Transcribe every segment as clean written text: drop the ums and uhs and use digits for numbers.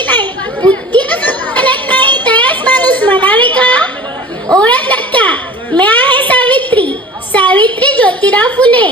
आली नाही, बुद्धीनं चालत नाही, त्यास माणूस म्हणावे का? ओळखलात का? मी आहे सावित्री, सावित्री ज्योतिराव फुले.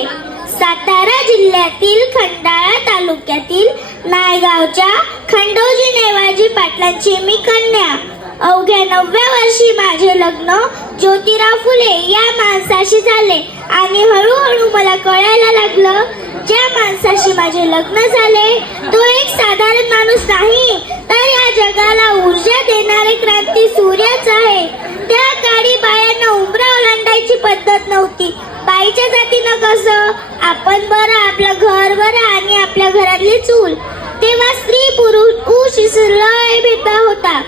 सातारा जिल्ह्यातील खंडाळा तालुक्यातील नायगावच्या खंडोजी नेवाजी पाटलांची मी कन्या. अवघ्या 9व्या वर्षी माझे लग्न ज्योतिराव फुले या माणसाशी झाले आणि हळूहळू मला कळायला लागलं, ज्या माणसाशी माझे लग्न झाले तो एक साधारण माणूस नाही, तर या जगाला ऊर्जा देणारे क्रांती सूर्यच आहे. त्या काळी बायांना उंबरा ओलांडायची पद्धत नव्हती. बाईच्या जातीनं कसं, आपण बरं, आपलं घर बरं आणि आपल्या घरातली चूल. तेव्हा स्त्री पुरुष लय भेदभाव होता,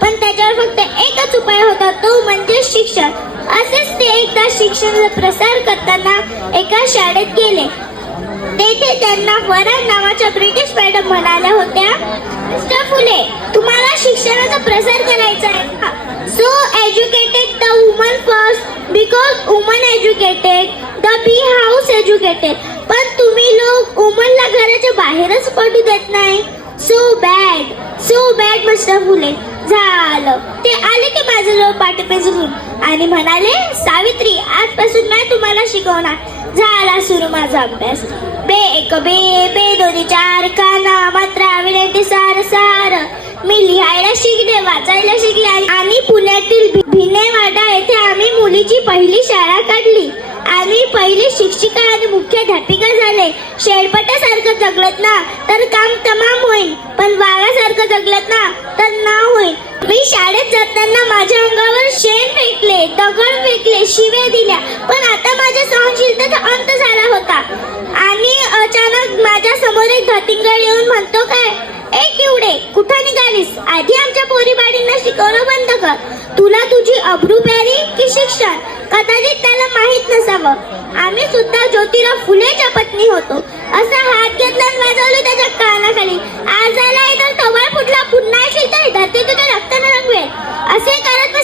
पण त्याच्यावर फक्त एकच उपाय होता, तो म्हणजे शिक्षण. असेच ते एकदा शिक्षणाचा प्रसार करताना एका शाळेत गेले. तेथे त्यांना वराड नावाच्या ब्रिटिश मॅडम म्हणाल्या होत्या, मिस्टर फुले, तुम्हाला शिक्षणाचा प्रसार करायचा आहे का? So educated the woman first, because woman educated the be house educated. पण तुम्ही लोक वुमनला घराच्या बाहेरच पडू देत नाही. So bad mister Phule. झालं. ते आले की माझ्याजवळ पाठीपेज घेऊन आणि म्हणाले, सावित्री, आजपासून मी तुम्हाला शिकवणार. झाला सुरू माझा अभ्यास. बे एक बे, बे दोन्ही चार, काना मात्रा विनंती सार सार. मी लिहायला शिकले, वाचायला शिकले आणि पुण्यातील भिनेवाडा येथे आम्ही मुलीची पहिली शाळा काढली. आम्ही पहिली शिक्षिका आणि मुख्याध्यापिका झाले. शेळपटासारखं जगलत ना तर काम तमाम होईल, पण वाघासारखं जगलत ना तर नाव होईल. मी शाळेत जाताना माझ्या अंगावर शेण फेकले, दगड फेकले, शिव्या दिल्या, पण आता माझ्या सहनशीलतेचा अंत झाला होता. आणि अचानक माझ्या समोर एक धतिंगड येऊन म्हणतो, काय ए किवडे, कुठं निघालीस? आधी आमच्या पोरीबाळींना शिकवणं बंद कर. तुला तुझी अब्रू प्यारी की शिक्षण? कदाचित त्याला माहित नसावं, आम्ही सुद्धा ज्योतिराव फुलेच्या पत्नी होतो. असा हात घेतला आणि वाजवलं त्याच्या कानाखाली. आज झालाय तर थोबाड फुटला, पुन्हा येशील तर धरती तुझ्या रक्ताने रंगवेल. असे करत मग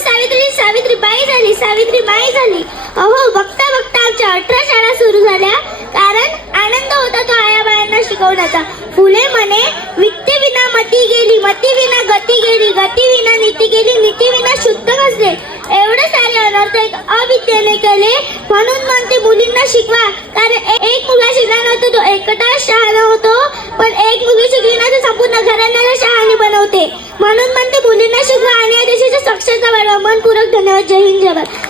सावित्रीबाई झाली, सावित्रीबाई झाली. अहो, बघता बघता आमच्या 18 शाळा सुरू झाल्या, कारण आनंद होता तो आया बायांना शिकवण्याचा. फुले म्हणे, विद्ये विना मती गेली, मती विना गती गेली, गती विना नीती गेली, नीती विना शुद्ध नसले. एवढे सारे अनर्थ एक अविद्येने केले. म्हणून म्हणते मुलींना शिकवा, कारण एक मुलगा शिकला नव्हतो तो एकटाच शहाणा होतो, पण एक मुलगी शिकली ना तर संपूर्ण घराण्याला शहाणी बनवते. म्हणून म्हणते मुलींना शिकवा आणि या देशाच्या साक्षरता वाढवा. मनपूर्वक धन्यवाद. जय हिंद, जय भारत.